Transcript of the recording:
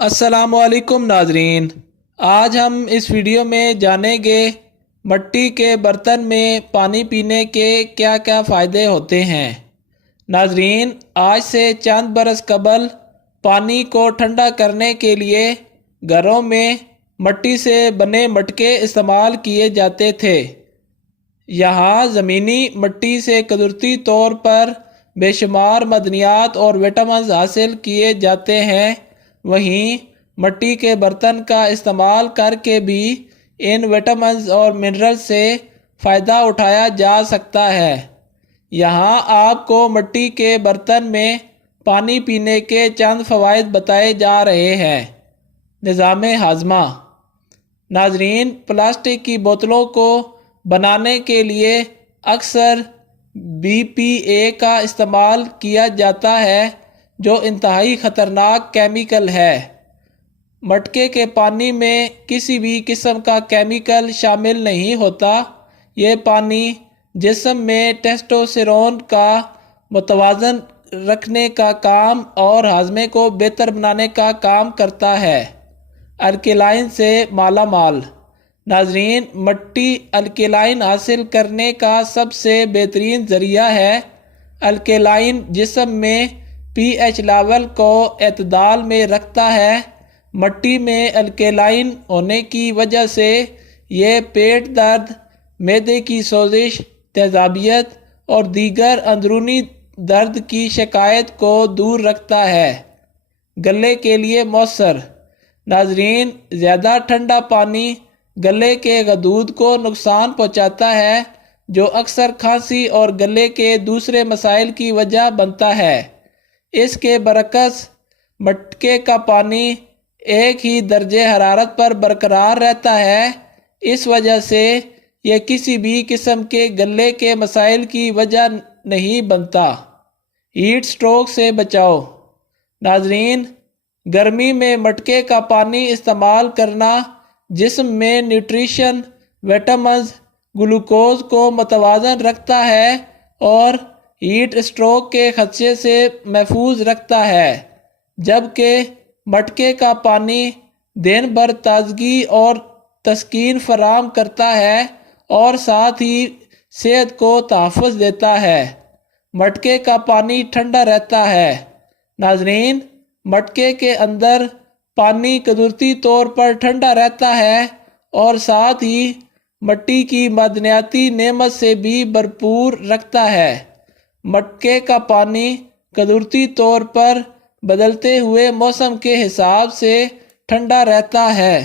السلام علیکم ناظرین، آج ہم اس ویڈیو میں جانیں گے مٹی کے برتن میں پانی پینے کے کیا کیا فائدے ہوتے ہیں۔ ناظرین، آج سے چند برس قبل پانی کو ٹھنڈا کرنے کے لیے گھروں میں مٹی سے بنے مٹکے استعمال کیے جاتے تھے۔ یہاں زمینی مٹی سے قدرتی طور پر بے شمار معدنیات اور وٹامنز حاصل کیے جاتے ہیں، وہیں مٹی کے برتن کا استعمال کر کے بھی ان وٹامنز اور منرلز سے فائدہ اٹھایا جا سکتا ہے۔ یہاں آپ کو مٹی کے برتن میں پانی پینے کے چند فوائد بتائے جا رہے ہیں۔ نظام ہاضمہ۔ ناظرین، پلاسٹک کی بوتلوں کو بنانے کے لیے اکثر BPA کا استعمال کیا جاتا ہے، جو انتہائی خطرناک کیمیکل ہے۔ مٹکے کے پانی میں کسی بھی قسم کا کیمیکل شامل نہیں ہوتا۔ یہ پانی جسم میں ٹیسٹوسٹیرون کا متوازن رکھنے کا کام اور ہاضمے کو بہتر بنانے کا کام کرتا ہے۔ الکلائن سے مالا مال۔ ناظرین، مٹی الکلائن حاصل کرنے کا سب سے بہترین ذریعہ ہے۔ الکلائن جسم میں pH لیول کو اعتدال میں رکھتا ہے۔ مٹی میں الکلائن ہونے کی وجہ سے یہ پیٹ درد، معدے کی سوزش، تیزابیت اور دیگر اندرونی درد کی شکایت کو دور رکھتا ہے۔ گلے کے لیے مؤثر۔ ناظرین، زیادہ ٹھنڈا پانی گلے کے غدود کو نقصان پہنچاتا ہے، جو اکثر کھانسی اور گلے کے دوسرے مسائل کی وجہ بنتا ہے۔ اس کے برعکس مٹکے کا پانی ایک ہی درجہ حرارت پر برقرار رہتا ہے، اس وجہ سے یہ کسی بھی قسم کے گلے کے مسائل کی وجہ نہیں بنتا۔ ہیٹ سٹروک سے بچاؤ۔ ناظرین، گرمی میں مٹکے کا پانی استعمال کرنا جسم میں نیوٹریشن، وٹامنز، گلوکوز کو متوازن رکھتا ہے اور ہیٹ سٹروک کے خدشے سے محفوظ رکھتا ہے، جبکہ مٹکے کا پانی دن بھر تازگی اور تسکین فراہم کرتا ہے اور ساتھ ہی صحت کو تحفظ دیتا ہے۔ مٹکے کا پانی ٹھنڈا رہتا ہے۔ ناظرین، مٹکے کے اندر پانی قدرتی طور پر ٹھنڈا رہتا ہے اور ساتھ ہی مٹی کی معدنیاتی نعمت سے بھی بھرپور رکھتا ہے۔ مٹکے کا پانی قدرتی طور پر بدلتے ہوئے موسم کے حساب سے ٹھنڈا رہتا ہے۔